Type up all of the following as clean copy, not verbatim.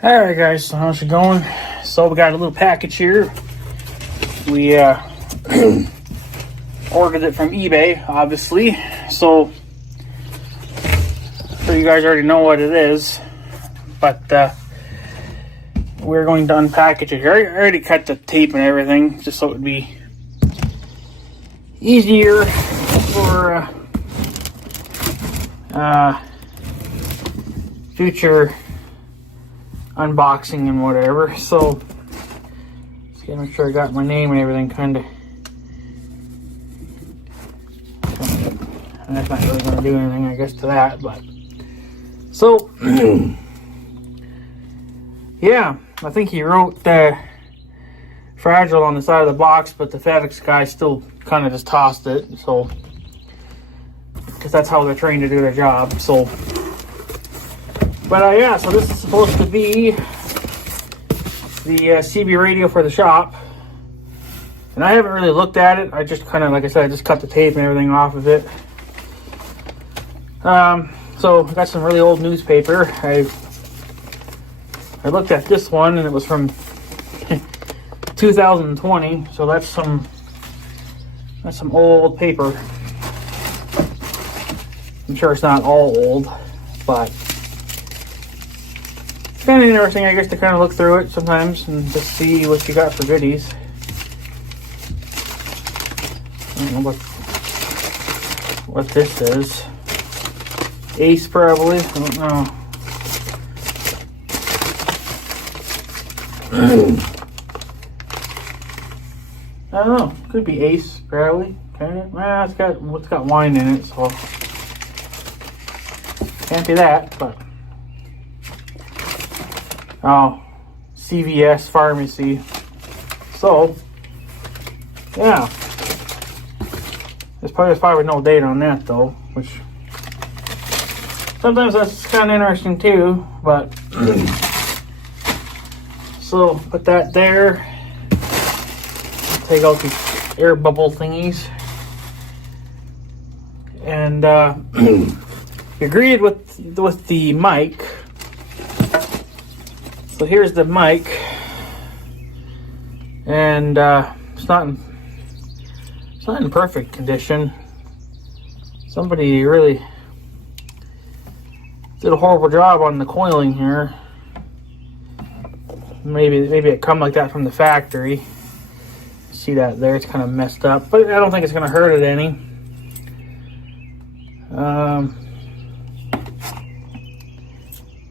Alright guys, so how's it going? So we got a little package here. We ordered it from eBay, obviously. So you guys already know what it is. But we're going to unpackage it. I already cut the tape and everything, just so it would be easier for future unboxing and whatever. So just gotta make sure I got my name and everything kind of. And that's not really gonna do anything, I guess, to that, but so yeah, I think he wrote fragile on the side of the box, but the FedEx guy still kind of just tossed it, so because that's how they're trained to do their job. So but yeah, so this is supposed to be the CB radio for the shop. And I haven't really looked at it. I just kind of, like I said, I just cut the tape and everything off of it. So I got some really old newspaper. I looked at this one and it was from 2020. So that's some old paper. I'm sure it's not all old, but kind of interesting, I guess, to kind of look through it sometimes and just see what you got for goodies. I don't know what this is. Ace, probably. I don't know. I don't know. Could be Ace, probably. Kind of. Well, it's got wine in it, so can't be that, but. Oh, CVS Pharmacy. So, yeah. There's probably no date on that, though, which sometimes that's kind of interesting, too, but so, put that there. Take out the air bubble thingies. And, agreed with the mic. So here's the mic, and it's not in perfect condition. Somebody really did a horrible job on the coiling here. Maybe it come like that from the factory. See that there? It's kind of messed up, but I don't think it's going to hurt it any.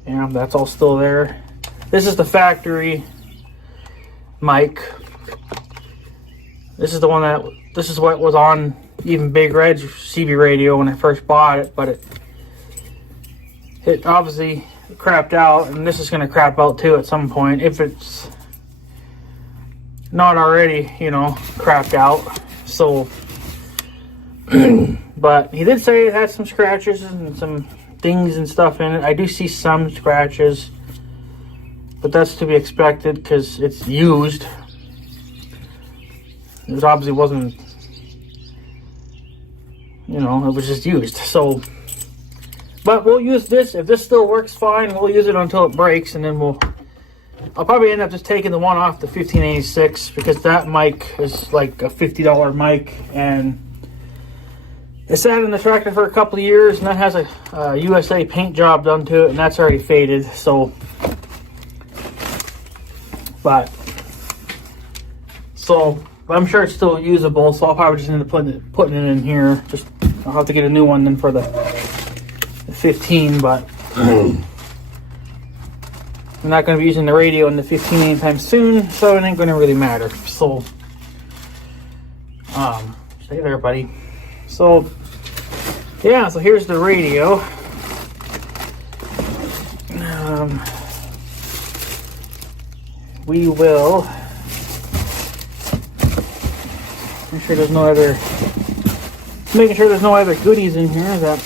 Yeah, that's all still there. This is the factory mic. This is the one this is what was on Even Big Red's CB radio when I first bought it, but it obviously crapped out, and this is going to crap out too at some point if it's not already, crapped out. So, but he did say it had some scratches and some dings and stuff in it. I do see some scratches. But that's to be expected because it's used. It obviously wasn't, it was just used. So, but we'll use this. If this still works fine, we'll use it until it breaks. And then I'll probably end up just taking the one off the 1586 because that mic is like a $50 mic. And it sat in the tractor for a couple of years. And that has a USA paint job done to it. And that's already faded. So, but I'm sure it's still usable, so I'll probably just end up putting it in here. I'll have to get a new one then for the 15, but I'm not going to be using the radio in the 15 anytime soon, so it ain't going to really matter. So, stay there, buddy. So, yeah, so here's the radio. We will make sure there's no other goodies in here.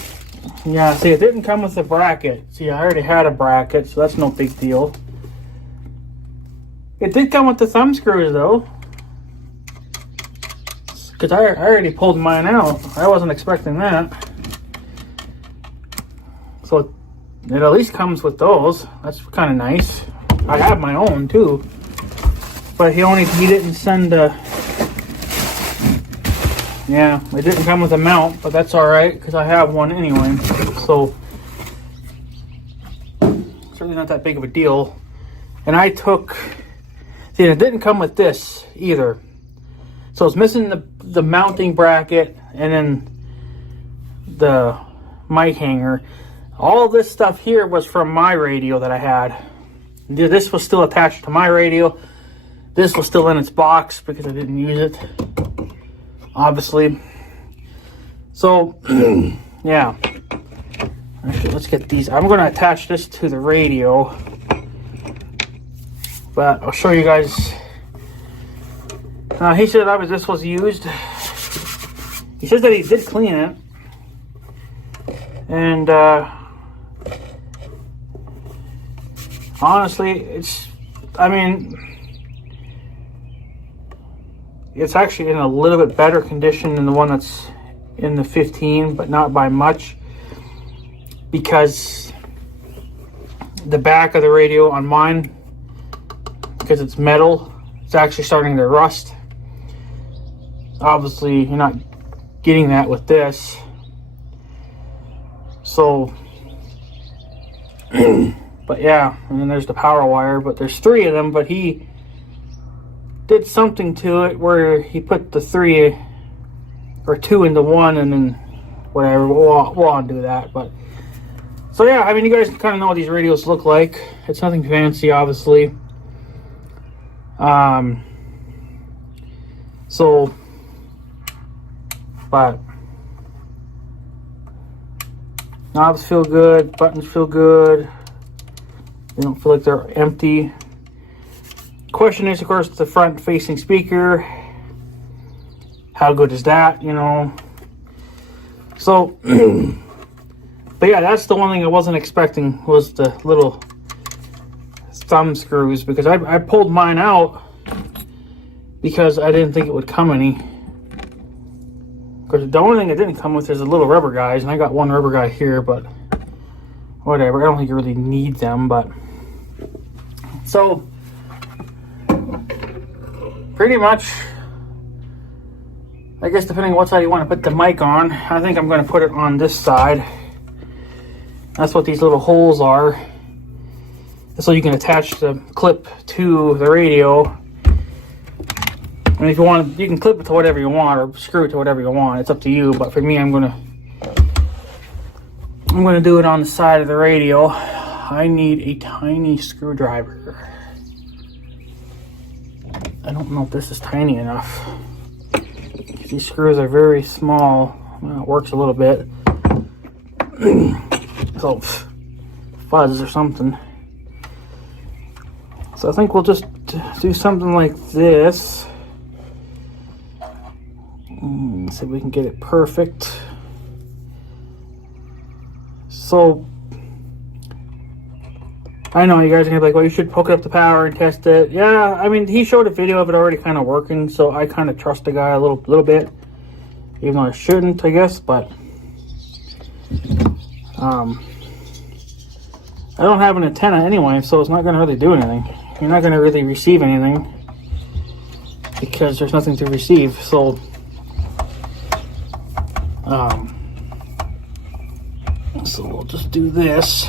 Yeah, see, it didn't come with a bracket. See, I already had a bracket, so that's no big deal. It did come with the thumb screws, though, because I already pulled mine out. I wasn't expecting that. So it at least comes with those. That's kind of nice. I have my own too, but he didn't send yeah, it didn't come with a mount, but that's all right because I have one anyway, so certainly not that big of a deal. And I took, see, it didn't come with this either, so it's missing the mounting bracket and then the mic hanger. All this stuff here was from my radio that I had. This was still attached to my radio. This was still in its box because I didn't use it, obviously. So, yeah. Actually, let's get these. I'm going to attach this to the radio, but I'll show you guys. He said this was used. He says that he did clean it, and honestly, it's actually in a little bit better condition than the one that's in the 15, but not by much, because the back of the radio on mine, because it's metal, it's actually starting to rust. Obviously, you're not getting that with this. So, but yeah, and then there's the power wire, but there's 3 of them, but he did something to it where he put the 3 or 2 into one, and then whatever, we'll undo that. But so yeah, I mean, you guys kind of know what these radios look like. It's nothing fancy, obviously. So, but knobs feel good, buttons feel good. They don't feel like they're empty. Question is, of course, the front-facing speaker. How good is that, you know? So, but yeah, that's the one thing I wasn't expecting, was the little thumb screws, because I pulled mine out because I didn't think it would come any. Because the only thing it didn't come with is the little rubber guys, and I got one rubber guy here, but whatever. I don't think you really need them, but so pretty much, I guess depending on what side you want to put the mic on, I think I'm going to put it on this side. That's what these little holes are. So you can attach the clip to the radio. And if you want, you can clip it to whatever you want, or screw it to whatever you want. It's up to you. But for me, I'm gonna do it on the side of the radio. I need a tiny screwdriver. I don't know if this is tiny enough. These screws are very small. Well, it works a little bit. So, fuzz or something. So I think we'll just do something like this. See if we can get it perfect. So, I know you guys are gonna be like, well, you should hook up the power and test it. Yeah, I mean, he showed a video of it already kind of working, so I kind of trust the guy a little bit, even though I shouldn't, I guess. But I don't have an antenna anyway, so it's not gonna really do anything. You're not gonna really receive anything because there's nothing to receive. So, so we'll just do this.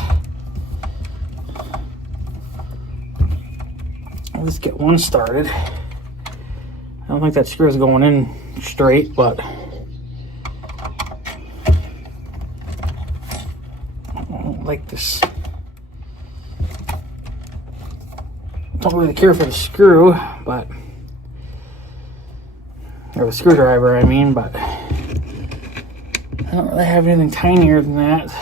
Let's get one started. I don't think that screw is going in straight, but I don't like this. Don't really care for the screw, but, or the screwdriver, I mean, but I don't really have anything tinier than that.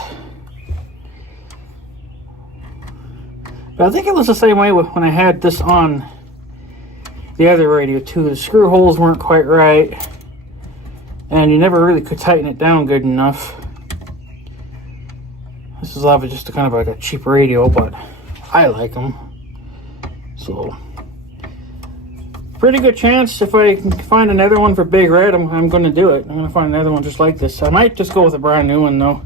But I think it was the same way when I had this on the other radio too. The screw holes weren't quite right, and you never really could tighten it down good enough. This is obviously just kind of like a cheap radio, but I like them. So, pretty good chance if I can find another one for Big Red, I'm going to do it. I'm going to find another one just like this. I might just go with a brand new one though.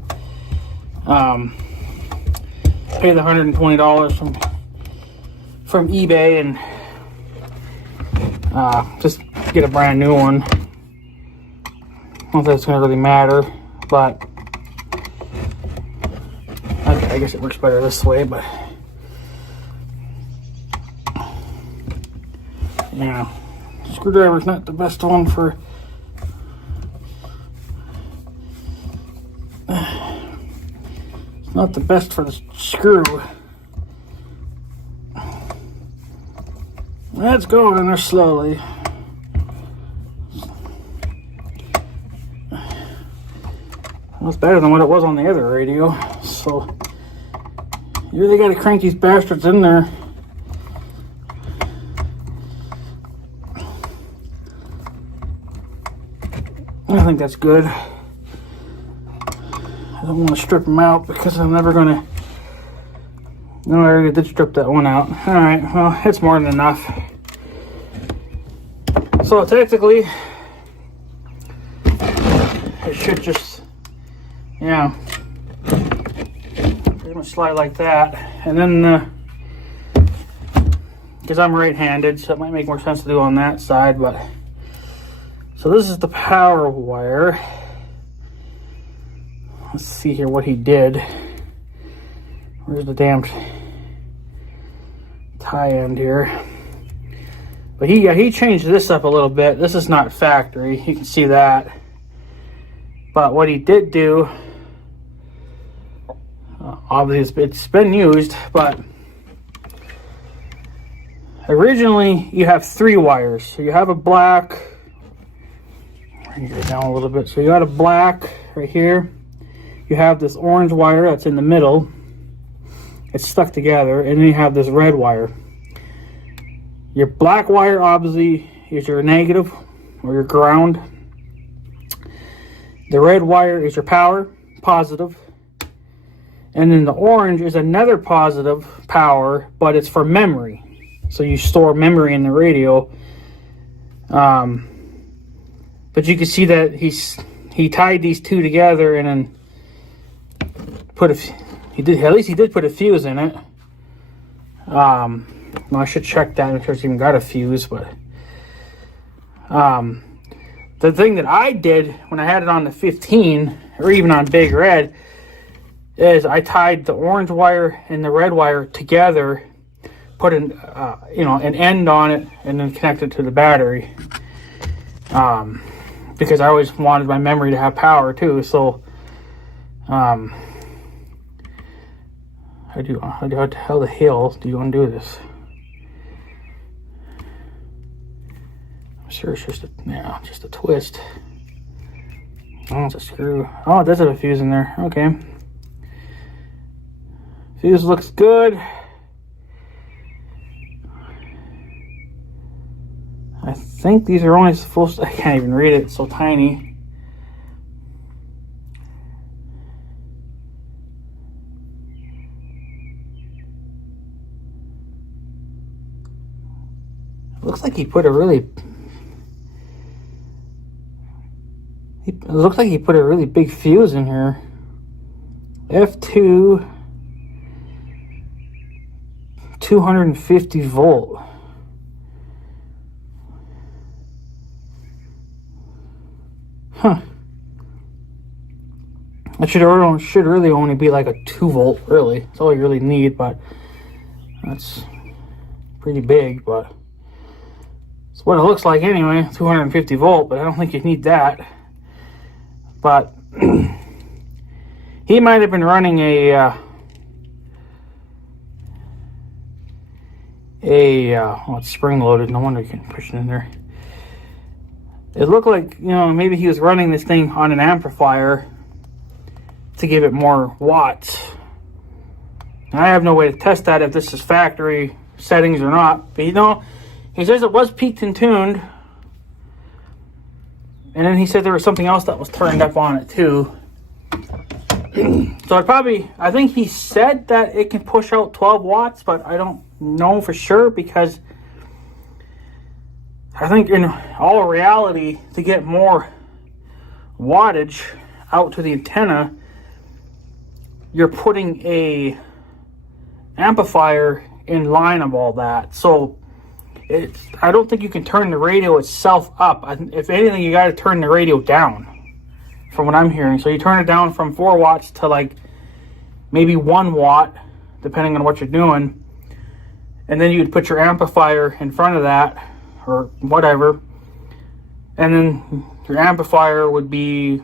Pay the $120 from eBay and just get a brand new one. I don't think it's going to really matter, but okay, I guess it works better this way, but yeah, screwdriver's not the best one for it's not the best for the screw. Let's go in there slowly. That's better than what it was on the other radio. So you really got to crank these bastards in there. I think that's good. I don't want to strip them out because I'm never going to. No, I already did strip that one out. Alright, well, it's more than enough. So technically, it should just, yeah, pretty much slide like that. And then, because I'm right-handed, so it might make more sense to do on that side, but. So this is the power wire. Let's see here what he did. Where's the damn tie end here? But he changed this up a little bit. This is not factory. You can see that. But what he did do, obviously it's been used, but originally you have 3 wires. So you have a black, bring it down a little bit. So you got a black right here. You have this orange wire that's in the middle. It's stuck together, and then you have this red wire. Your black wire obviously is your negative or your ground. The red wire is your power, positive. And then the orange is another positive power, but it's for memory. So you store memory in the radio. But you can see that he tied these two together and then put at least he did put a fuse in it. Well, I should check that if it's even got a fuse, but the thing that I did when I had it on the 15 or even on Big Red is I tied the orange wire and the red wire together, put an end on it, and then connected to the battery. Because I always wanted my memory to have power too. So, how the hell do you undo this? I'm sure it's just a twist. Oh, it's a screw. Oh, it does have a fuse in there. Okay. Fuse looks good. I think these are only supposed to, I can't even read it, it's so tiny. It looks like he put a really, big fuse in here. F2 250 volt. Huh. It should really only be like a 2 volt, really. That's all you really need, but that's pretty big, but it's what it looks like anyway, 250 volt, but I don't think you need that. But he might have been running it's spring loaded, no wonder you can push it in there. It looked like, maybe he was running this thing on an amplifier to give it more watts. And I have no way to test that if this is factory settings or not. But he says it was peaked and tuned. And then he said there was something else that was turned up on it too. So I think he said that it can push out 12 watts, but I don't know for sure because I think in all reality, to get more wattage out to the antenna, you're putting a amplifier in line of all that. So I don't think you can turn the radio itself up. If anything, you got to turn the radio down, from what I'm hearing. So you turn it down from 4 watts to like maybe 1 watt, depending on what you're doing. And then you'd put your amplifier in front of that, or whatever. And then your amplifier would be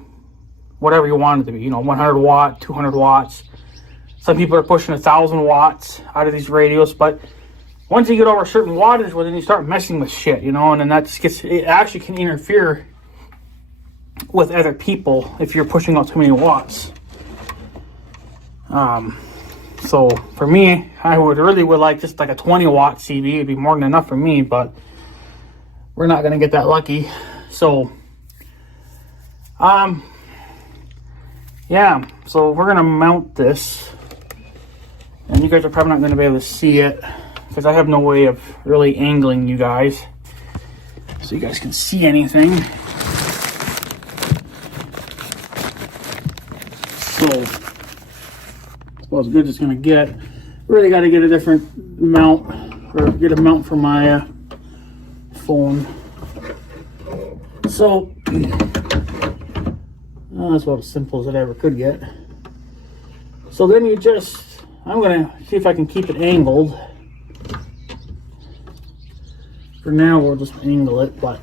whatever you want it to be, 100 watt, 200 watts. Some people are pushing 1,000 watts out of these radios, but once you get over a certain wattage, well, then you start messing with shit, and then it actually can interfere with other people if you're pushing out too many watts. So for me, I would like just like a 20 watt CB. It'd be more than enough for me, but we're not going to get that lucky. So, yeah, so we're going to mount this, and you guys are probably not going to be able to see it because I have no way of really angling you guys so you guys can see anything. So, that's about as good as it's going to get. Really got to get a different mount, or get a mount for my phone. So, that's about as simple as it ever could get. So then I'm going to see if I can keep it angled. For now, we'll just angle it, but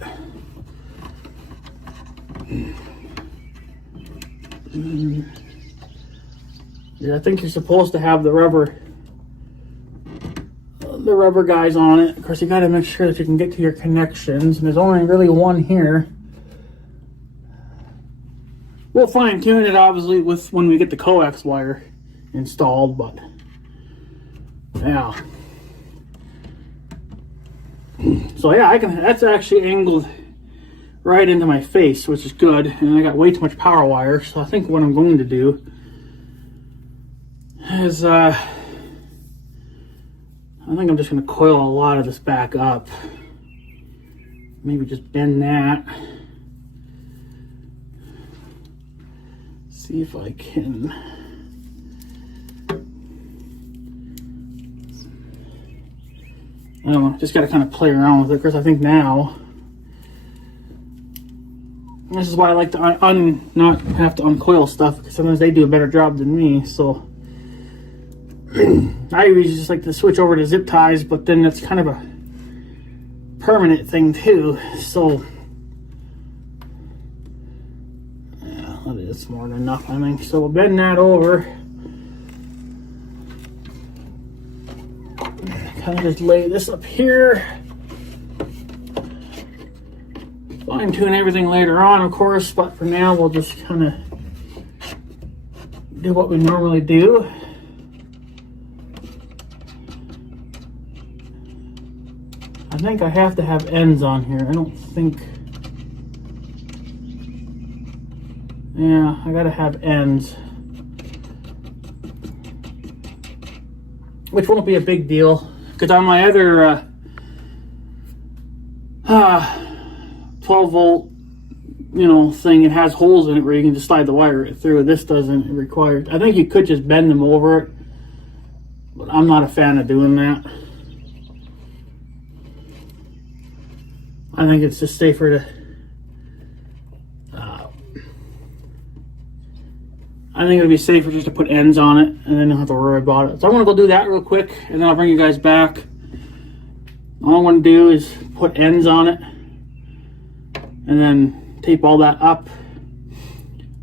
yeah, I think you're supposed to have the rubber guys on it. Of course, you got to make sure that you can get to your connections, and there's only really one here. We'll fine tune it obviously when we get the coax wire installed, but yeah. So yeah, that's actually angled right into my face, which is good. And I got way too much power wire, so I think what I'm going to do is I think I'm just going to coil a lot of this back up. Maybe just bend that. See if I can. I don't know, just got to kind of play around with it, because I think now, this is why I like to not have to uncoil stuff, because sometimes they do a better job than me. So I usually just like to switch over to zip ties, but then that's kind of a permanent thing too. So yeah, that is more than enough, I think. So we'll bend that over. Kind of just lay this up here. Fine tune everything later on, of course, but for now we'll just kind of do what we normally do. I think I have to have ends on here. I don't think. Yeah, I gotta have ends, which won't be a big deal. Because on my other 12 volt, thing, it has holes in it where you can just slide the wire through. This doesn't require. I think you could just bend them over it, but I'm not a fan of doing that. I think it's just safer to. I think it'd be safer just to put ends on it, and then don't have to worry about it. So I'm gonna go do that real quick, and then I'll bring you guys back. All I want to do is put ends on it, and then tape all that up,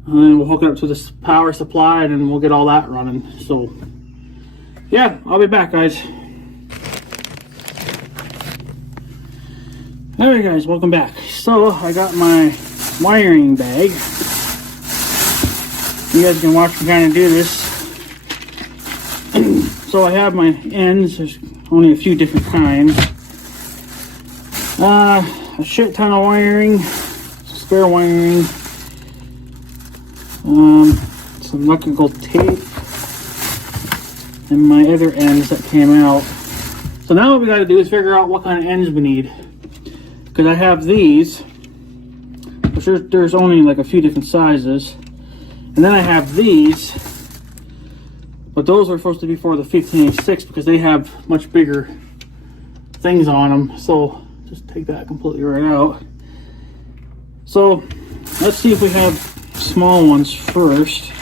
and then we'll hook it up to this power supply, and then we'll get all that running. So yeah, I'll be back, guys. Alright guys, welcome back. So I got my wiring bag. You guys can watch me kind of do this. So I have my ends. There's only a few different kinds. A shit ton of wiring, spare wiring, some electrical tape, and my other ends that came out. So now what we got to do is figure out what kind of ends we need. Because I have these, which there's only like a few different sizes. And then I have these, But those are supposed to be for the 1586 because they have much bigger things on them. So just take that completely right out. So let's see if we have small ones first.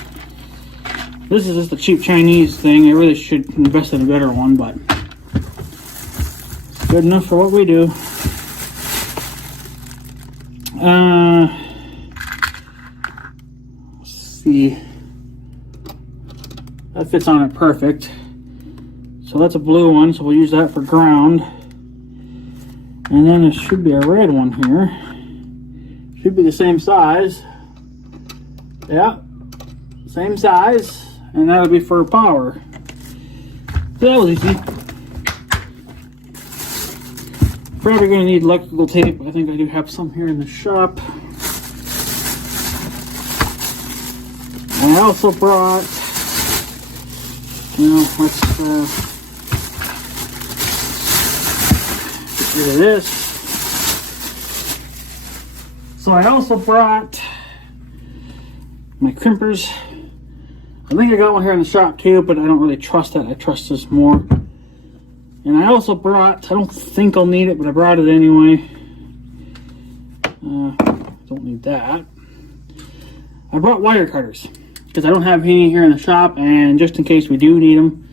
This is just a cheap Chinese thing. I really should invest in a better one, but it's good enough for what we do. Let's see. That fits on it perfect. So that's a blue one, so we'll use that for ground. And then there should be a red one here. Should be the same size. Yeah, same size. And that'll be for power. So that was easy. Probably going to need electrical tape. I think I do have some here in the shop. I also brought, let's get rid of this. So I also brought my crimpers. I think I got one here in the shop too, but I don't really trust that. I trust this more. And I also brought, I don't think I'll need it, but I brought it anyway. Don't need that. I brought wire cutters because I don't have any here in the shop, and just in case we do need them.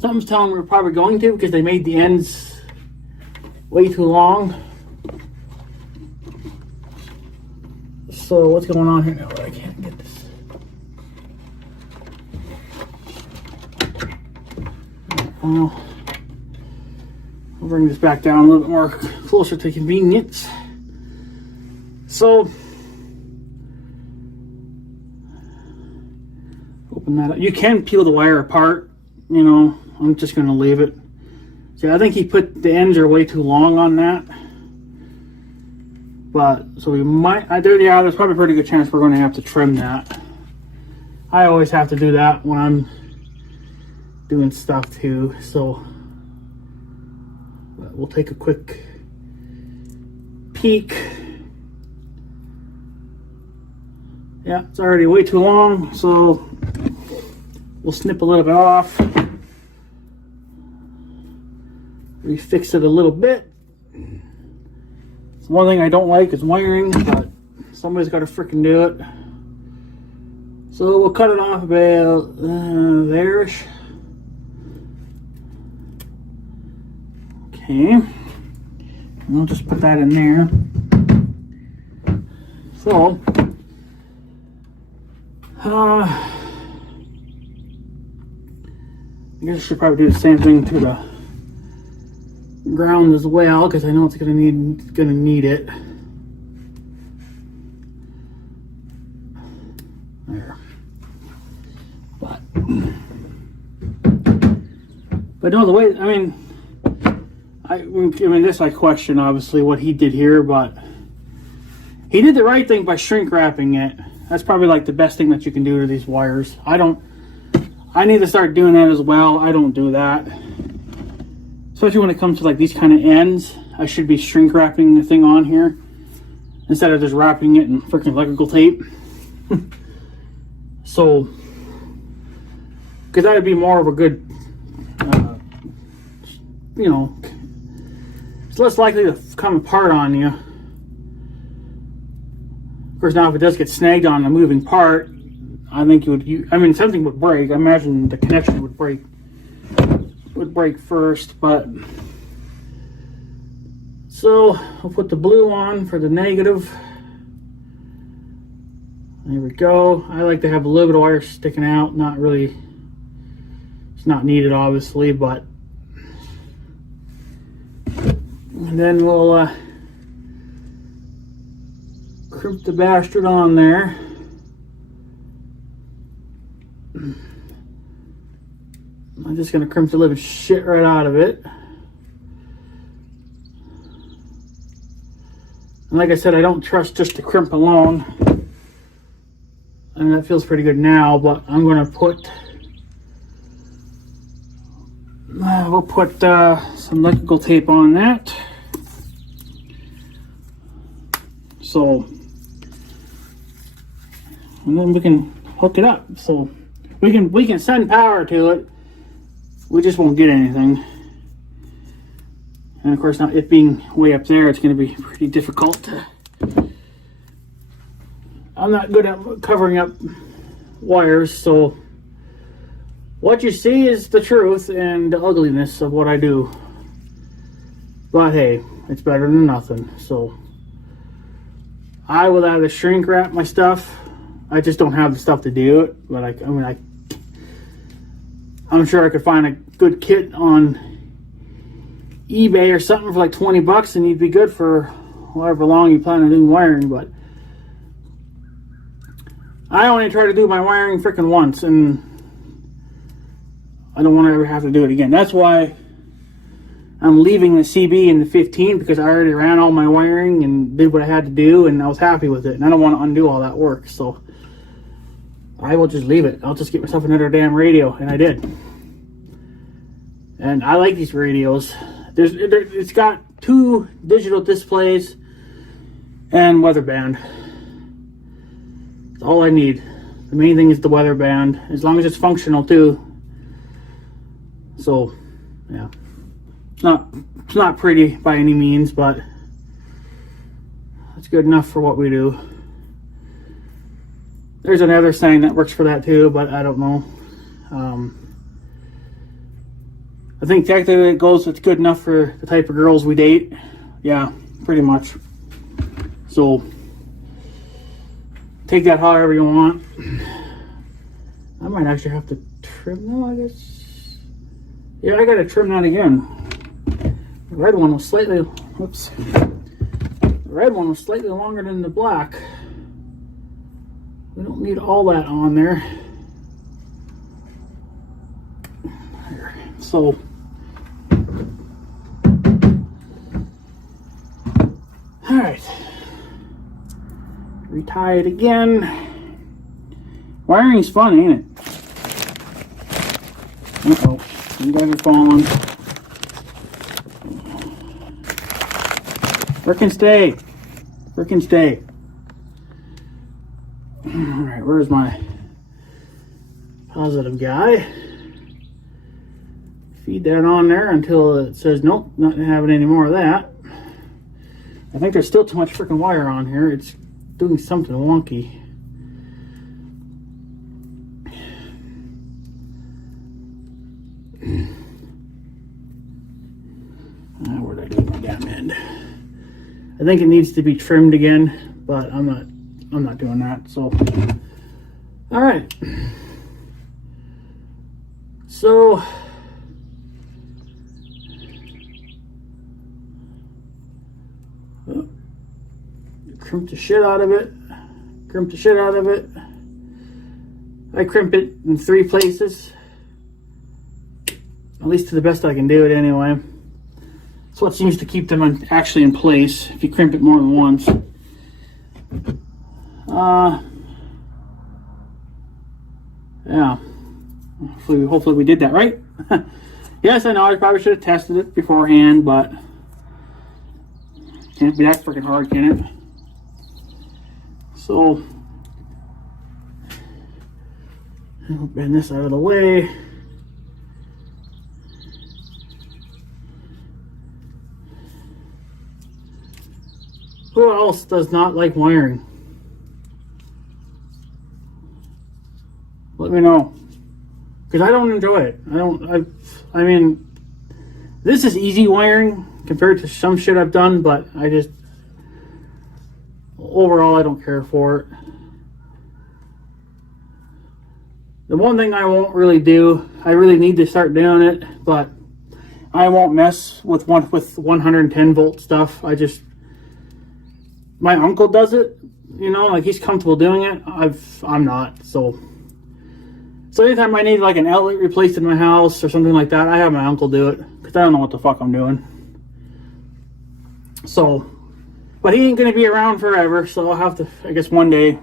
Something's telling me we're probably going to because they made the ends way too long. So what's going on here now? I can't get this. I'll bring this back down a little bit more closer to convenience. So, open that up. You can peel the wire apart, I'm just going to leave it. See, I think he put the ends are way too long on that. But, so we might, there's probably a pretty good chance we're going to have to trim that. I always have to do that when I'm doing stuff too, so we'll take a quick peek. Yeah, it's already way too long, so we'll snip a little bit off, refix it a little bit. It's one thing I don't like is wiring, but somebody's got to freaking do it. So we'll cut it off about there-ish. Okay, and we'll just put that in there. So, I guess I should probably do the same thing to the ground as well, because I know it's gonna need it. There. But no, the way, I mean, this I question, obviously, what he did here, but he did the right thing by shrink wrapping it. That's probably like the best thing that you can do to these wires. I need to start doing that as well. I don't do that. Especially when it comes to like these kind of ends. I should be shrink wrapping the thing on here instead of just wrapping it in freaking electrical tape. So, because that would be more of a good, it's less likely to come apart on you. Of course, now if it does get snagged on a moving part, I think something would break. I imagine the connection would break first, but so I'll put the blue on for the negative. There we go. I like to have a little bit of wire sticking out. Not really, it's not needed obviously, but and then we'll crimp the bastard on there. I'm just gonna crimp the living shit right out of it. And like I said, I don't trust just the crimp alone. And that feels pretty good now, but I'm gonna put we'll put some electrical tape on that. So, and then we can hook it up. So We can send power to it. We just won't get anything. And of course, now it being way up there, it's going to be pretty difficult. I'm not good at covering up wires, so what you see is the truth and the ugliness of what I do. But hey, it's better than nothing. So I will either shrink wrap my stuff. I just don't have the stuff to do it. But I'm sure I could find a good kit on eBay or something for like 20 bucks, and you'd be good for however long you plan on doing wiring. But I only try to do my wiring freaking once, and I don't want to ever have to do it again. That's why I'm leaving the CB in the 15, because I already ran all my wiring and did what I had to do, and I was happy with it. And I don't want to undo all that work, so I will just leave it. I'll just get myself another damn radio, and I did. And I like these radios. It's got 2 digital displays and weather band. That's all I need. The main thing is the weather band, as long as it's functional too. So, yeah. It's not pretty by any means, but it's good enough for what we do. There's another sign that works for that too, but I don't know. I think technically it goes, it's good enough for the type of girls we date. Yeah, pretty much. So, take that however you want. I might actually have to trim, no, I guess. Yeah, I gotta trim that again. The red one was slightly, whoops. The red one was slightly longer than the black. We don't need all that on there. There. So, all right. Retie it again. Wiring's fun, ain't it? Uh-oh, you guys are falling. Frickin' stay. Frickin' stay. Alright, where's my positive guy? Feed that on there until it says nope, not having any more of that. I think there's still too much freaking wire on here. It's doing something wonky. Where'd I do my damn end? I think it needs to be trimmed again, but I'm not doing that. So, all right. So, crimp the shit out of it. Crimp the shit out of it. I crimp it in 3 places. At least to the best I can do it anyway. That's what seems to keep them actually in place, if you crimp it more than once. Yeah. Hopefully we did that right. Yes, I know I probably should have tested it beforehand, but can't be that freaking hard, can it? So, I'll bend this out of the way. Who else does not like wiring? Let me know, because I don't enjoy it. I mean, this is easy wiring compared to some shit I've done, but overall I don't care for it. The one thing I won't really do, I really need to start doing it, but I won't mess with 110 volt stuff. My uncle does it, you know, like he's comfortable doing it. I'm not, so anytime I need like an outlet replaced in my house or something like that, I have my uncle do it, because I don't know what the fuck I'm doing. So, but he ain't gonna be around forever, so I'll have to, I guess, one day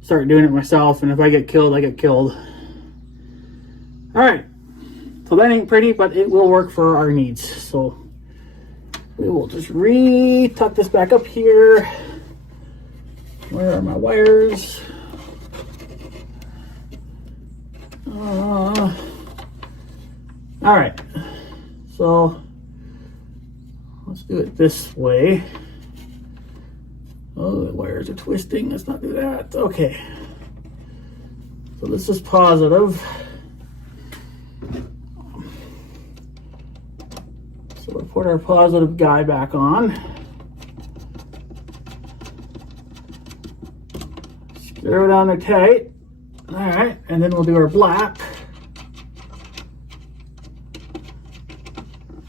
start doing it myself, and if I get killed, I get killed. Alright, so that ain't pretty, but it will work for our needs. So we will just tuck this back up here. Where are my wires? All right, so let's do it this way. Oh, the wires are twisting. Let's not do that. Okay. So this is positive. So we'll put our positive guy back on. Screw it on there tight. All right, and then we'll do our black,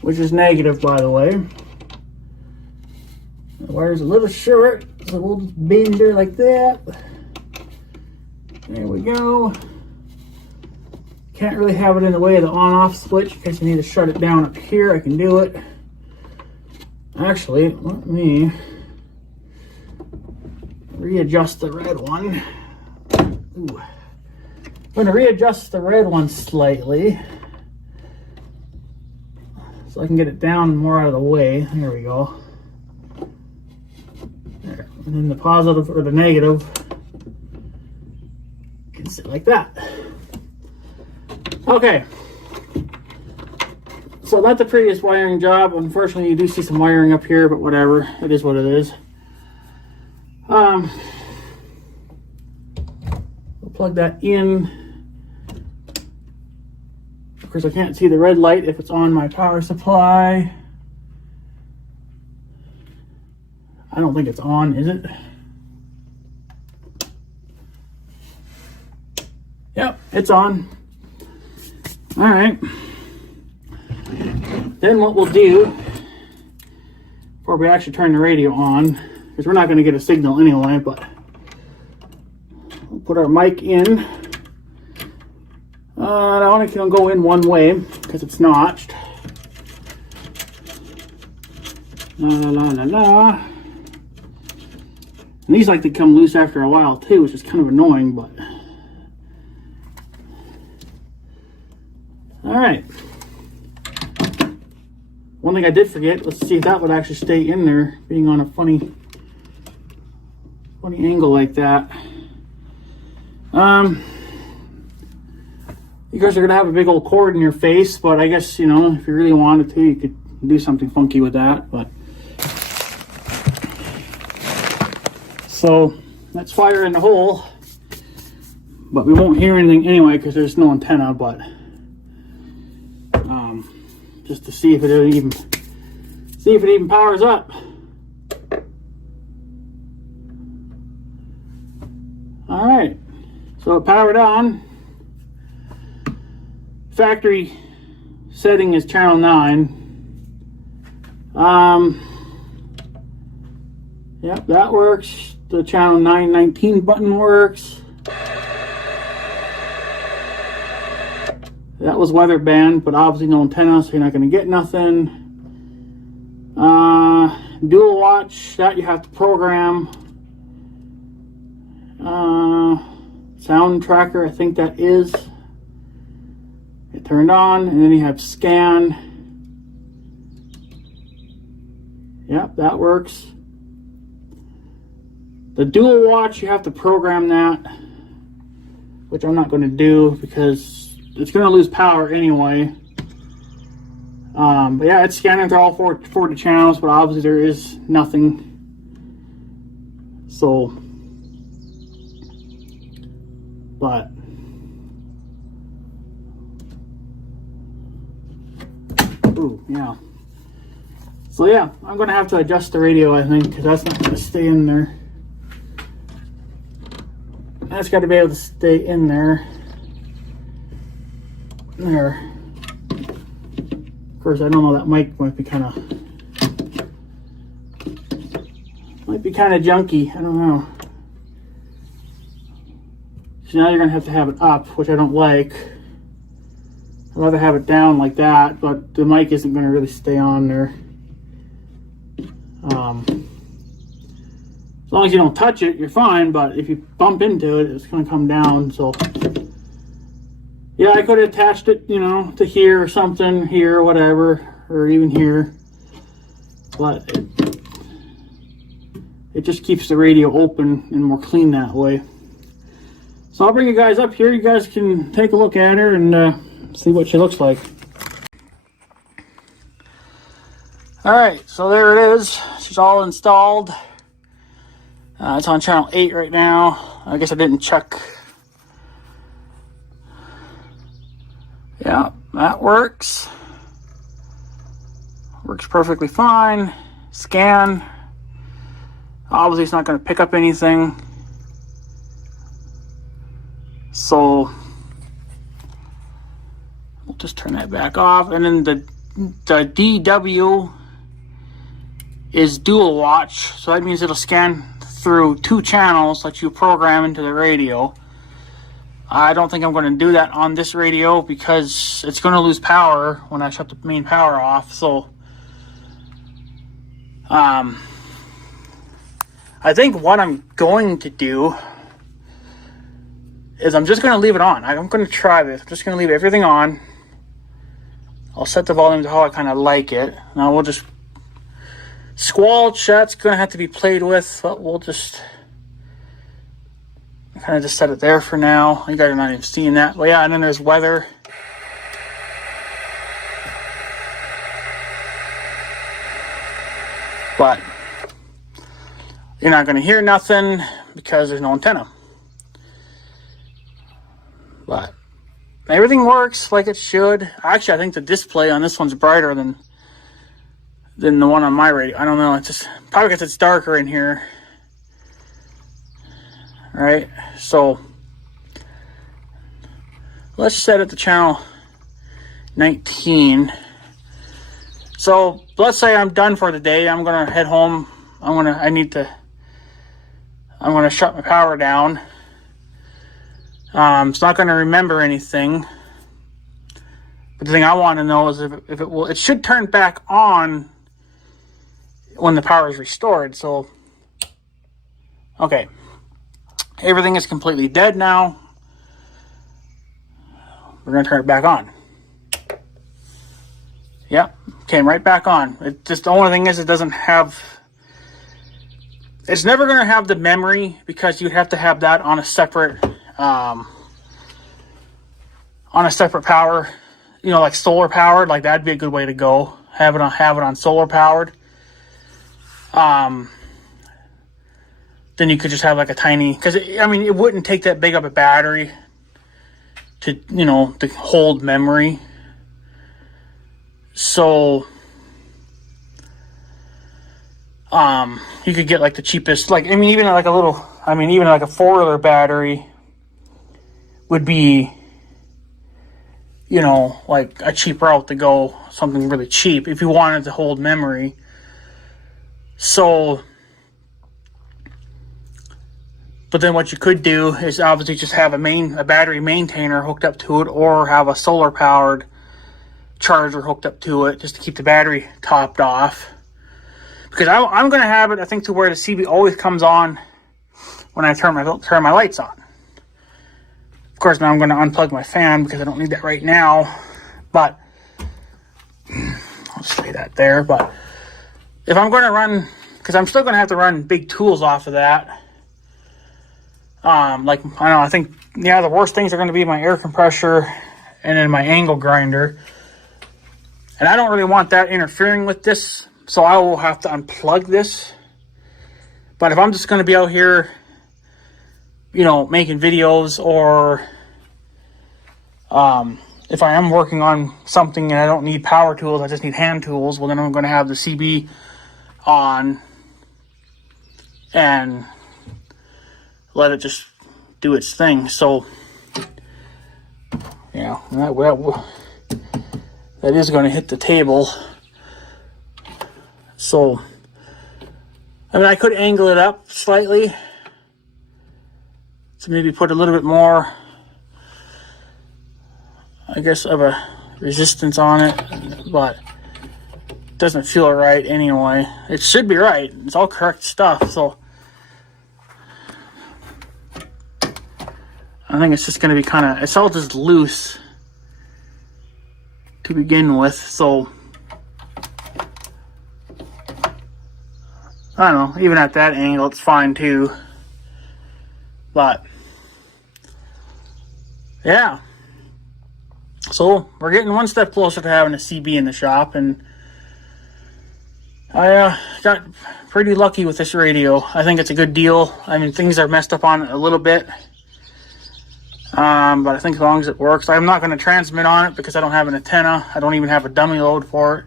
which is negative, by the way. The wire's a little short, so we'll just bend her like that. There we go. Can't really have it in the way of the on-off switch because you need to shut it down up here. I can do it. Actually, let me readjust the red one. Ooh. I'm going to readjust the red one slightly so I can get it down more out of the way. There we go. There. And then the positive or the negative can sit like that. Okay. So that's the previous wiring job. Unfortunately, you do see some wiring up here, but whatever. It is what it is. We'll plug that in. Of course, I can't see the red light if it's on my power supply. I don't think it's on, is it? Yep, it's on. All right. Then what we'll do, before we actually turn the radio on, because we're not going to get a signal anyway, but we'll put our mic in. I only can go in one way because it's notched. La la la la. And these like to come loose after a while too, which is kind of annoying, but all right. One thing I did forget, let's see if that would actually stay in there, being on a funny angle like that. You guys are gonna have a big old cord in your face, but I guess, you know, if you really wanted to, you could do something funky with that. But so let's fire in the hole, but we won't hear anything anyway because there's no antenna. But just to see if it even powers up. All right, so it powered on. Factory setting is channel 9. Yep, that works. The channel 919 button works. That was weather band, but obviously no antenna, so you're not going to get nothing. Dual watch, that you have to program. Sound tracker, I think that is. It turned on, and then you have scan. Yep, that works. The dual watch, you have to program that, which I'm not going to do because it's going to lose power anyway. But yeah, it's scanning through all 40 channels, but obviously there is nothing. So, but ooh, yeah. So yeah, I'm going to have to adjust the radio, I think, because that's not going to stay in there. That's got to be able to stay in there. There. Of course, I don't know, that mic might be kind of junky. I don't know. So now you're going to have it up, which I don't like. I'd rather have it down like that, but the mic isn't going to really stay on there. As long as you don't touch it, you're fine, but if you bump into it, it's going to come down. So yeah, I could have attached it, you know, to here or something, here or whatever, or even here, but it just keeps the radio open and more clean that way. So I'll bring you guys up here. You guys can take a look at her and see what she looks like. Alright, so there it is. She's all installed. It's on channel 8 right now. I guess I didn't check. Yeah, that works. Works perfectly fine. Scan. Obviously it's not going to pick up anything. So we'll just turn that back off. And then the DW is dual watch. So that means it'll scan through 2 channels that you program into the radio. I don't think I'm going to do that on this radio because it's going to lose power when I shut the main power off. So I think what I'm going to do is I'm just going to leave it on. I'm going to try this. I'm just going to leave everything on. I'll set the volume to how I kind of like it. Now we'll just squelch. That's going to have to be played with, but we'll just kind of just set it there for now. You guys are not even seeing that. But yeah, and then there's weather. But you're not going to hear nothing because there's no antenna. But everything works like it should. Actually, I think the display on this one's brighter than the one on my radio. I don't know. It's just probably because it's darker in here. All right. So let's set it to channel 19. So let's say I'm done for the day. I'm gonna head home. I'm gonna shut my power down. It's not going to remember anything. But the thing I want to know is if it will. It should turn back on when the power is restored. So, okay, everything is completely dead now. We're going to turn it back on. Yep, came right back on. It just, the only thing is it doesn't have. It's never going to have the memory because you'd have to have that on a separate. On a separate power, you know, like solar powered, like that'd be a good way to go. Have it on solar powered. Then you could just have like a tiny, because I mean, it wouldn't take that big of a battery to, you know, to hold memory. So, you could get like the cheapest, like, I mean, even like a 4-wheeler battery would be, you know, like a cheap route to go, something really cheap if you wanted to hold memory. So, but then what you could do is obviously just have a battery maintainer hooked up to it, or have a solar powered charger hooked up to it just to keep the battery topped off. Because I'm going to have it, I think, to where the CB always comes on when I turn my lights on. Of course, now I'm going to unplug my fan because I don't need that right now. But I'll just lay that there. But if I'm going to run, because I'm still going to have to run big tools off of that. Like, I think, yeah, the worst things are going to be my air compressor and then my angle grinder. And I don't really want that interfering with this, so I will have to unplug this. But if I'm just going to be out here, you know, making videos, or if I am working on something and I don't need power tools, I just need hand tools, well, then I'm going to have the CB on and let it just do its thing. So, yeah, that is going to hit the table. So, I mean, I could angle it up slightly to maybe put a little bit more, I guess, of a resistance on it, but it doesn't feel right anyway. It should be right. It's all correct stuff, so I think it's just going to be it's all just loose to begin with, so I don't know, even at that angle it's fine too. But yeah. So we're getting one step closer to having a CB in the shop, and I got pretty lucky with this radio. I think it's a good deal. I mean, things are messed up on it a little bit, but I think as long as it works. I'm not going to transmit on it because I don't have an antenna. I don't even have a dummy load for it,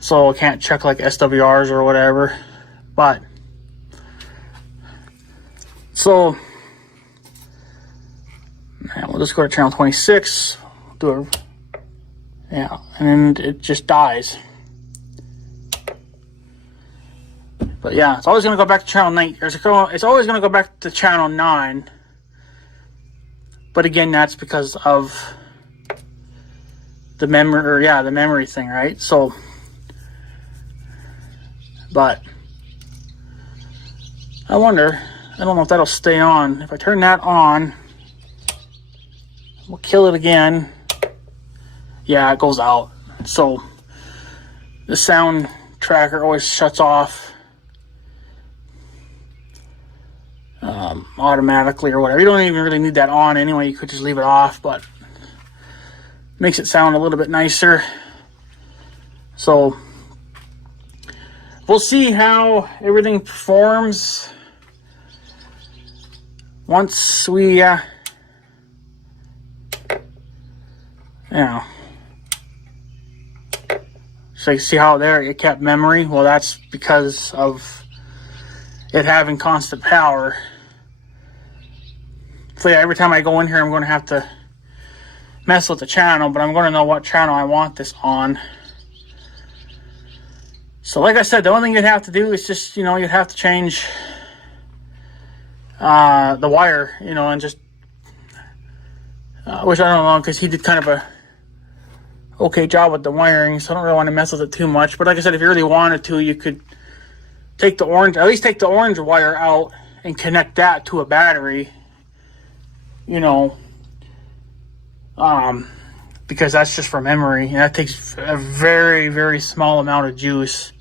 so I can't check like SWRs or whatever. But so yeah, we'll just go to channel 26. Do it. Yeah, and then it just dies. But yeah, it's always going to go back to channel 9. It's always going to go back to channel 9. But again, that's because of the memory, or yeah, the memory thing, right? So, but I wonder, I don't know if that'll stay on. If I turn that on, we'll kill it again. Yeah, it goes out. So the sound tracker always shuts off automatically or whatever. You don't even really need that on anyway. You could just leave it off, but makes it sound a little bit nicer. So we'll see how everything performs once we you know, so you see how there it kept memory. Well, that's because of it having constant power. So yeah, every time I go in here, I'm going to have to mess with the channel, but I'm going to know what channel I want this on. So like I said, the only thing you'd have to do is just, you know, you'd have to change the wire, you know, and just, which I don't know, because he did kind of a okay job with the wiring, so I don't really want to mess with it too much. But like I said, if you really wanted to, you could take the orange, at least take the orange wire out and connect that to a battery, you know, because that's just for memory, and that takes a very, very small amount of juice.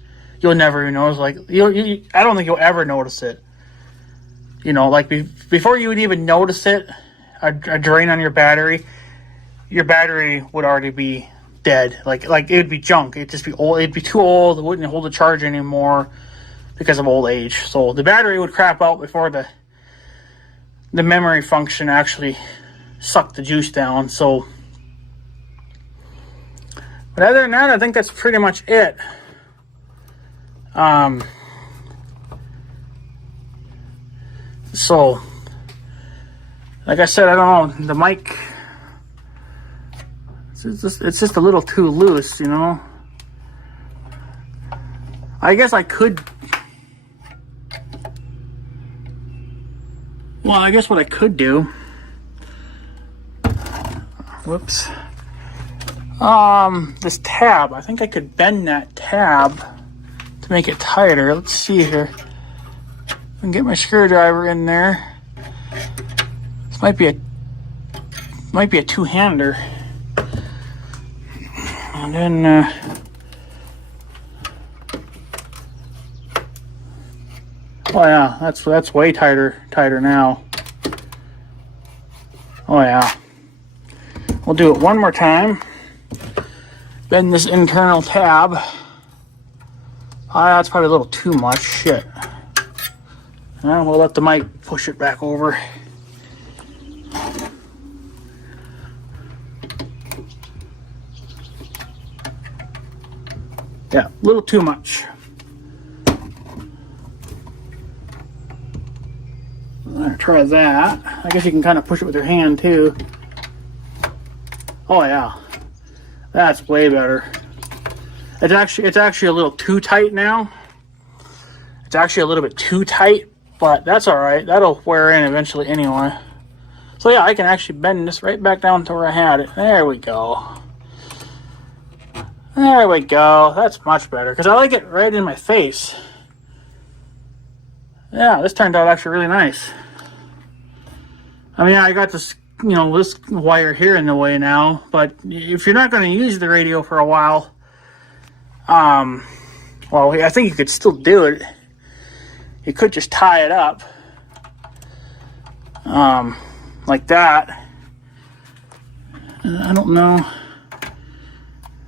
You'll never even notice, like, I don't think you'll ever notice it. You know, like, before you would even notice it, a drain on your battery would already be dead. Like it would be junk. It'd just be old. It'd be too old. It wouldn't hold a charge anymore because of old age. So the battery would crap out before the memory function actually sucked the juice down. So, but other than that, I think that's pretty much it. So, like I said, I don't know, the mic, it's just a little too loose, you know. I guess I could, well, I guess what I could do, whoops, this tab, I think I could bend that tab to make it tighter. Let's see here. I can get my screwdriver in there. This might be a two-hander. And then oh yeah, that's way tighter now. Oh yeah. We'll do it one more time. Bend this internal tab. That's probably a little too much. Shit. We'll let the mic push it back over. Yeah, a little too much. I'm gonna try that. I guess you can kind of push it with your hand too. Oh yeah, that's way better. It's actually a little too tight now. It's actually a little bit too tight, but that's all right. That'll wear in eventually anyway. So yeah, I can actually bend this right back down to where I had it. There we go. There we go. That's much better because I like it right in my face. Yeah, this turned out actually really nice. I mean, I got this, you know, this wire here in the way now, but if you're not going to use the radio for a while, well, I think you could still do it. You could just tie it up, like that, I don't know.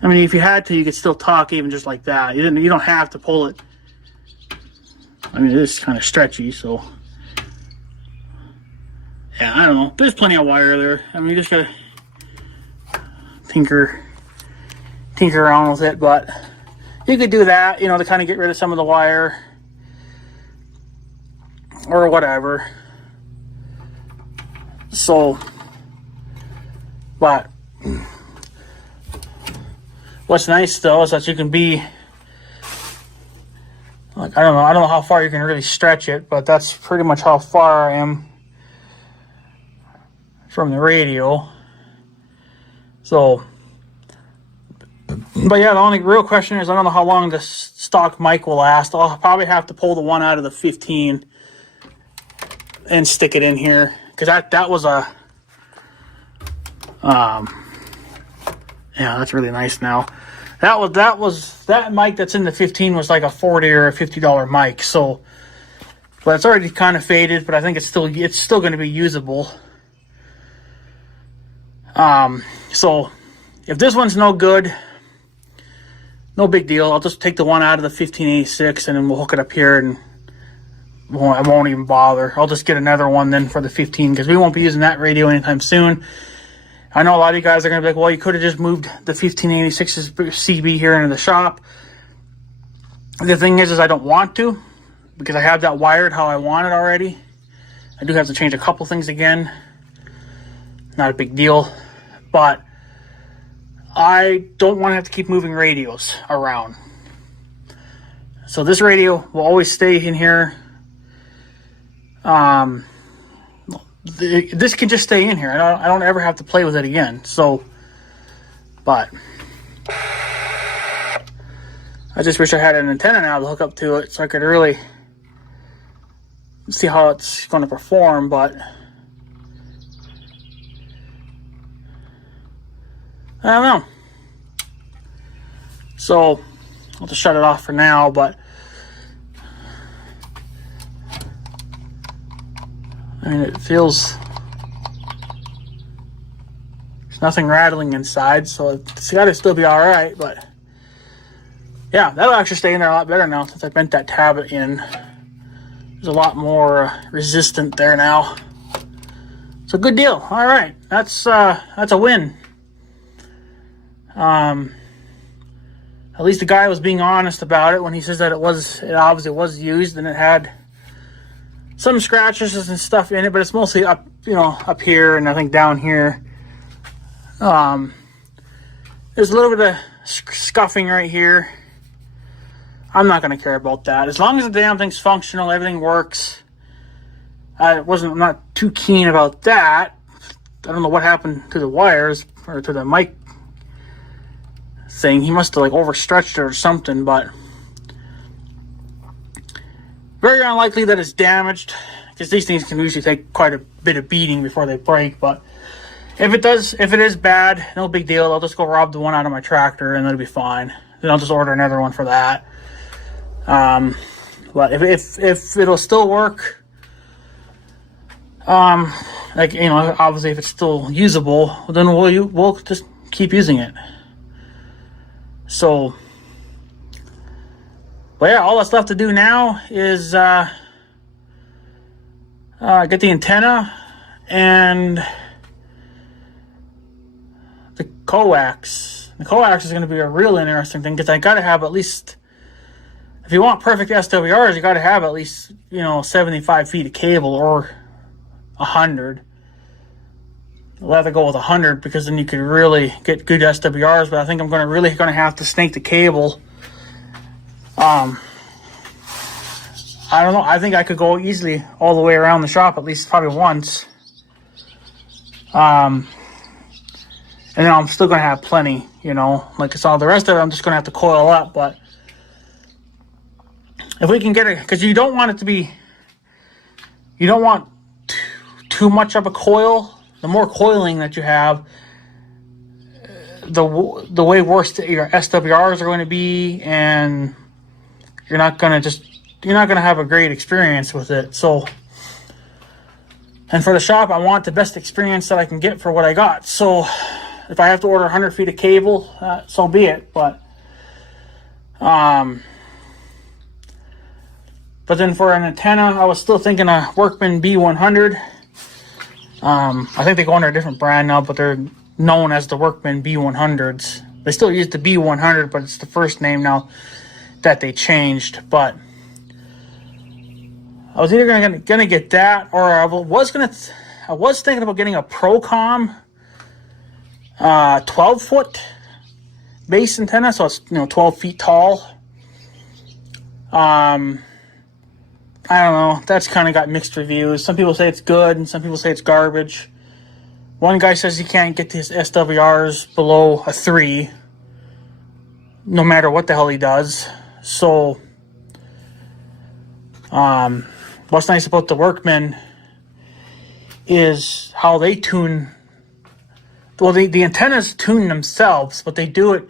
I mean, if you had to, you could still talk even just like that. You don't have to pull it. I mean, it is kind of stretchy, so yeah, I don't know. There's plenty of wire there. I mean, you just gotta tinker around with it, but you could do that, to kind of get rid of some of the wire or whatever. So, but what's nice though is that you can be like, I don't know how far you can really stretch it, but that's pretty much how far I am from the radio. So, but yeah, the only real question is I don't know how long this stock mic will last. I'll probably have to pull the one out of the 15 and stick it in here, because that was a yeah, that's really nice now. That mic that's in the 15 was like a $40 or a $50 mic. So, but it's already kind of faded, but I think it's still going to be usable. So if this one's no good, no big deal. I'll just take the one out of the 1586 and then we'll hook it up here, and I won't even bother. I'll just get another one then for the 15, because we won't be using that radio anytime soon. I know a lot of you guys are going to be like, well, you could have just moved the 1586's CB here into the shop. The thing is I don't want to, because I have that wired how I want it already. I do have to change a couple things again. Not a big deal. But I don't want to have to keep moving radios around. So this radio will always stay in here. This can just stay in here. I don't ever have to play with it again. So, but I just wish I had an antenna now to hook up to it so I could really see how it's going to perform. But I don't know. So I'll just shut it off for now. But I mean, it feels, there's nothing rattling inside, so it's got to still be all right. But yeah, that'll actually stay in there a lot better now since I bent that tab in. There's a lot more resistant there now. So good deal. All right, that's a win. At least the guy was being honest about it when he says that it obviously was used and it had some scratches and stuff in it, but it's mostly up, up here, and I think down here. There's a little bit of scuffing right here. I'm not going to care about that. As long as the damn thing's functional, everything works. I'm not too keen about that. I don't know what happened to the wires or to the mic thing. He must have overstretched it or something, but very unlikely that it's damaged, because these things can usually take quite a bit of beating before they break. But if it is bad, no big deal. I'll just go rob the one out of my tractor and it'll be fine. Then I'll just order another one for that. But if it'll still work, obviously if it's still usable, then we'll just keep using it. So, but yeah, all that's left to do now is get the antenna and the coax. The coax is going to be a real interesting thing, because I got to have at least, if you want perfect SWRs, you got to have at least 75 feet of cable, or 100. I'll have to go with 100, because then you could really get good SWRs. But I think I'm really going to have to snake the cable. I don't know. I think I could go easily all the way around the shop, at least probably once. And then I'm still going to have plenty, like it's all the rest of it. I'm just going to have to coil up. But if we can get it, because you don't want too much of a coil. The more coiling that you have, the way worse your SWRs are going to be, and you're not going to have a great experience with it. So, and for the shop, I want the best experience that I can get for what I got. So If I have to order 100 feet of cable, so be it. But then for an antenna, I was still thinking a Workman B100. I think they go under a different brand now, but they're known as the Workman B100s. They still use the B100, but it's the first name now that they changed. But I was either gonna get that, or I was thinking about getting a Procom 12-foot base antenna, so it's 12 feet tall. I don't know. That's kind of got mixed reviews. Some people say it's good, and some people say it's garbage. One guy says he can't get his SWRs below a 3, no matter what the hell he does. So, what's nice about the Workman is how they tune. Well, the antennas tune themselves, but they do it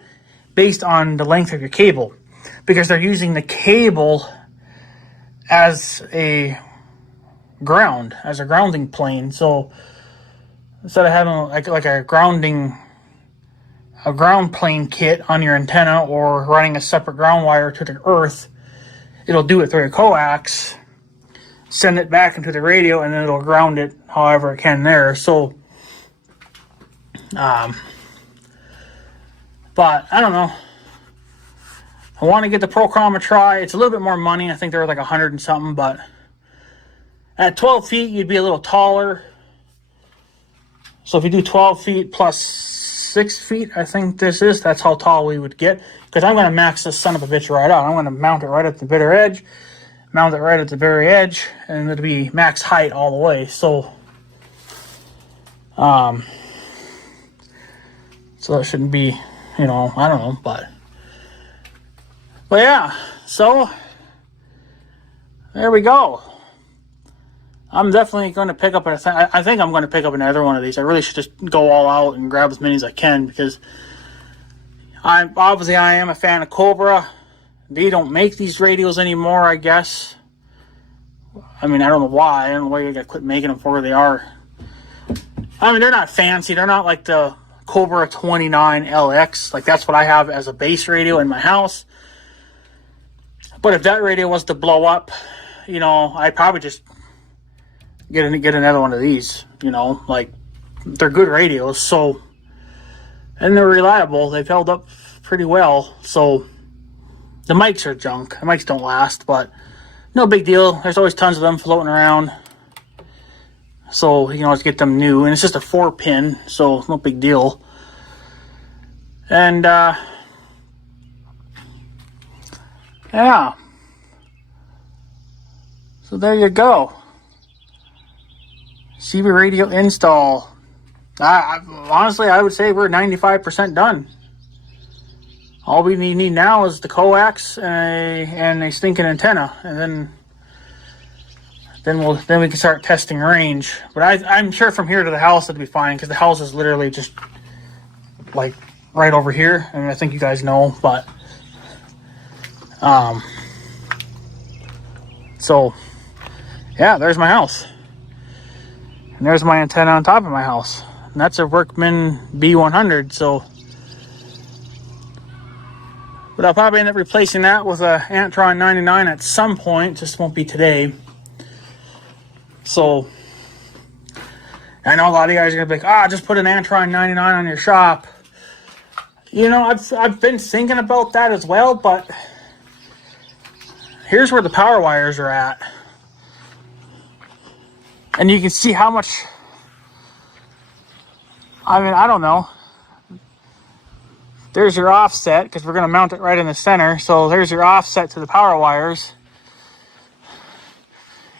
based on the length of your cable, because they're using the cable as a grounding plane. So instead of having like a ground plane kit on your antenna, or running a separate ground wire to the earth, it'll do it through a coax, send it back into the radio, and then it'll ground it however it can there. So but I don't know. I want to get the Procom a try. It's a little bit more money. I think they're like 100 and something, but at 12 feet, you'd be a little taller. So if you do 12 feet plus 6 feet, I think that's how tall we would get. Because I'm going to max this son of a bitch right out. I'm going to mount it right at the bitter edge, mount it right at the very edge, and it'll be max height all the way. So, so that shouldn't be, I don't know, but yeah, so there we go. I'm definitely going to pick up I think I'm going to pick up another one of these. I really should just go all out and grab as many as I can, because I am a fan of Cobra. They don't make these radios anymore, I guess. I mean, I don't know why. I don't know why you got to quit making them for where they are. I mean, they're not fancy. They're not like the Cobra 29LX. Like, that's what I have as a base radio in my house. But if that radio was to blow up, I'd probably just get another one of these. Like, they're good radios, so, and they're reliable. They've held up pretty well. So the mics are junk. The mics don't last, but no big deal. There's always tons of them floating around, so you can always get them new. And it's just a 4-pin, so no big deal. And yeah. So there you go. CB radio install. Honestly, I would say we're 95% done. All we need now is the coax and a stinking antenna, and then we can start testing range. But I'm sure from here to the house it'll be fine, because the house is literally just like right over here, and I think you guys know. But so yeah, there's my house, and there's my antenna on top of my house, and that's a Workman B100. So, but I'll probably end up replacing that with a Antron 99 at some point. Just won't be today. So I know a lot of you guys are gonna be like, just put an Antron 99 on your shop. I've been thinking about that as well, but here's where the power wires are at. And you can see how much, I don't know. There's your offset, because we're going to mount it right in the center. So there's your offset to the power wires.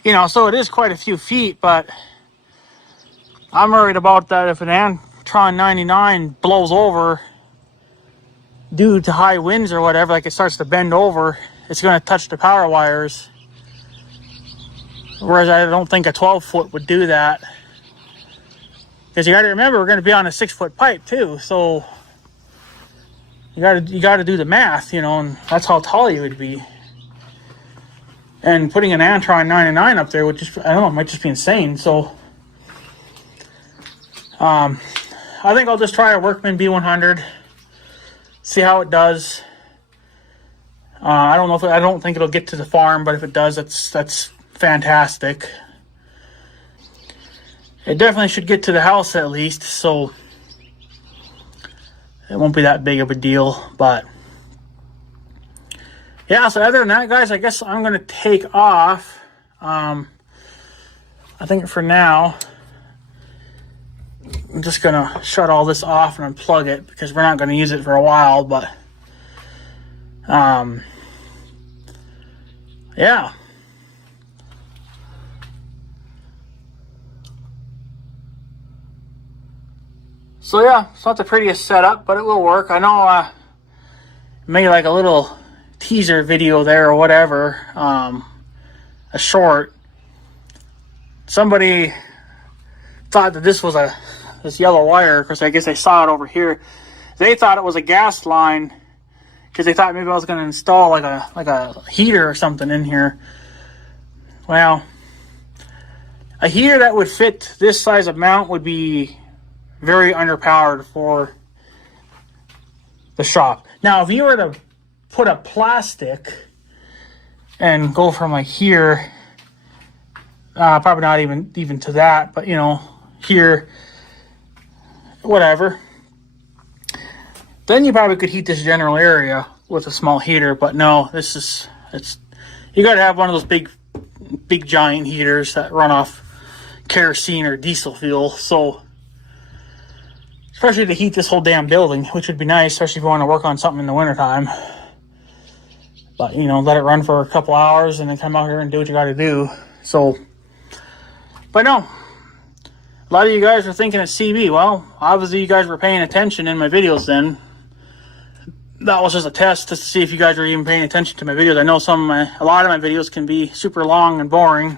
So it is quite a few feet, but I'm worried about that if an Antron 99 blows over due to high winds or whatever, like it starts to bend over, it's going to touch the power wires. Whereas I don't think a 12-foot would do that. Because you got to remember, we're going to be on a 6-foot pipe too. So you got to do the math, and that's how tall you would be. And putting an Antron 99 up there would just, I don't know, it might just be insane. So I I think I'll just try a Workman B100, see how it does. I don't know if I don't think it'll get to the farm, but if it does, that's fantastic. It definitely should get to the house at least, so it won't be that big of a deal. But yeah, so other than that, guys, I guess I'm going to take off. I think for now, I'm just going to shut all this off and unplug it because we're not going to use it for a while. But yeah. So yeah, it's not the prettiest setup, but it will work. I know I made like a little teaser video there or whatever, a short. Somebody thought that this was this yellow wire, because I guess they saw it over here. They thought it was a gas line because they thought maybe I was going to install like a heater or something in here. Well, a heater that would fit this size of mount would be very underpowered for the shop. Now, if you were to put a plastic and go from like here, probably not even to that, but you know, here, whatever, then you probably could heat this general area with a small heater. But no, you got to have one of those big giant heaters that run off kerosene or diesel fuel. So especially to heat this whole damn building, which would be nice, especially if you want to work on something in the wintertime. But, you know, let it run for a couple hours and then come out here and do what you got to do. So, but no, a lot of you guys are thinking it's CB. Well, obviously you guys were paying attention in my videos then. That was just a test to see if you guys were even paying attention to my videos. I know a lot of my videos can be super long and boring,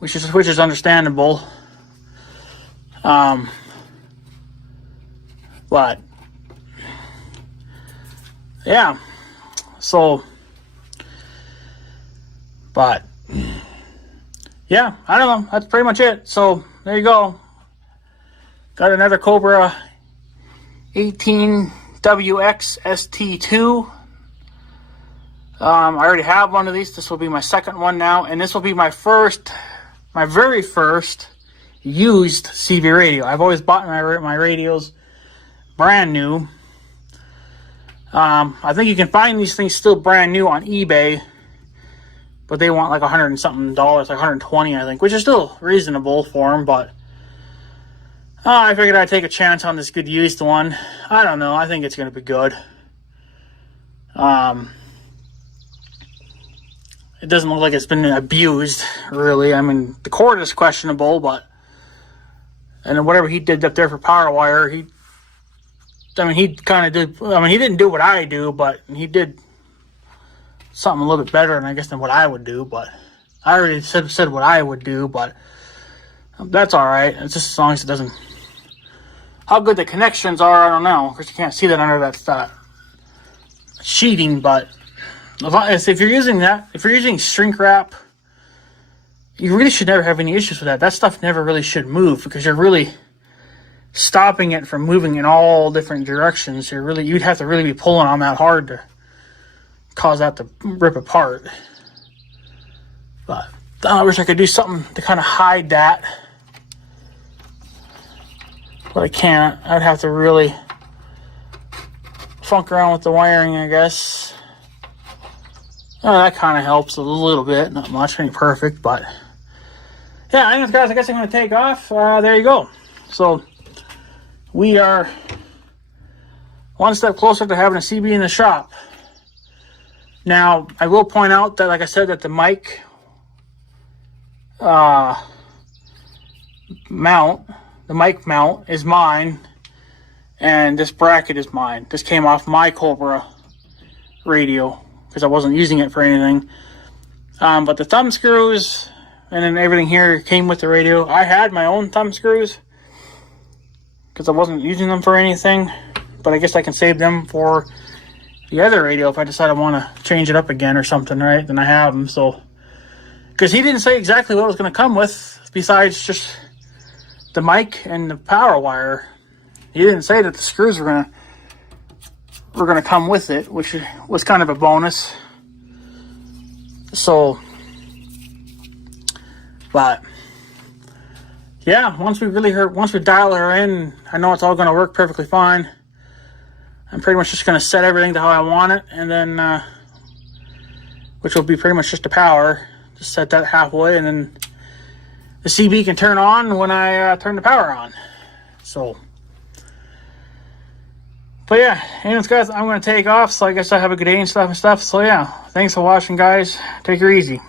which is understandable. But yeah, so, but yeah, I don't know. That's pretty much it. So there you go. Got another Cobra 18WX ST2. I already have one of these. This will be my second one now, and this will be my very first used CB radio. I've always bought my radios brand new. I think you can find these things still brand new on eBay, but they want like $100 and something, like $120, I think, which is still reasonable for them. But I figured I'd take a chance on this good used one. I don't know. I think it's going to be good. It doesn't look like it's been abused, really. I mean, the cord is questionable, but and then whatever he did up there for power wire, he kind of did. I mean, he didn't do what I do, but he did something a little bit better, and I guess than what I would do. But I already said what I would do, but that's all right. It's just as long as it doesn't. How good the connections are, I don't know, because you can't see that under that sheeting. But if you're using shrink wrap, you really should never have any issues with that. That stuff never really should move because you're really stopping it from moving in all different directions. You'd have to really be pulling on that hard to cause that to rip apart. But I wish I could do something to kind of hide that, but I can't. I'd have to really funk around with the wiring, I guess. That kind of helps a little bit, not much, ain't perfect, but yeah. Anyways, guys, I guess I'm going to take off. There you go. So we are one step closer to having a CB in the shop. Now, I will point out that, like I said, that the mic mount is mine, and this bracket is mine. This came off my Cobra radio because I wasn't using it for anything. But the thumb screws and then everything here came with the radio. I had my own thumb screws because I wasn't using them for anything, but I guess I can save them for the other radio if I decide I want to change it up again or something, right? Then I have them. So, because he didn't say exactly what it was going to come with besides just the mic and the power wire. he didn't say that the screws were gonna come with it, which was kind of a bonus. So, but yeah, once we dial her in, I know it's all gonna work perfectly fine. I'm pretty much just gonna set everything to how I want it, and then which will be pretty much just a power. Just set that halfway, and then the CB can turn on when I turn the power on. So, but yeah, anyways, guys, I'm going to take off. So I guess I have a good day and stuff. So yeah, thanks for watching, guys. Take her easy.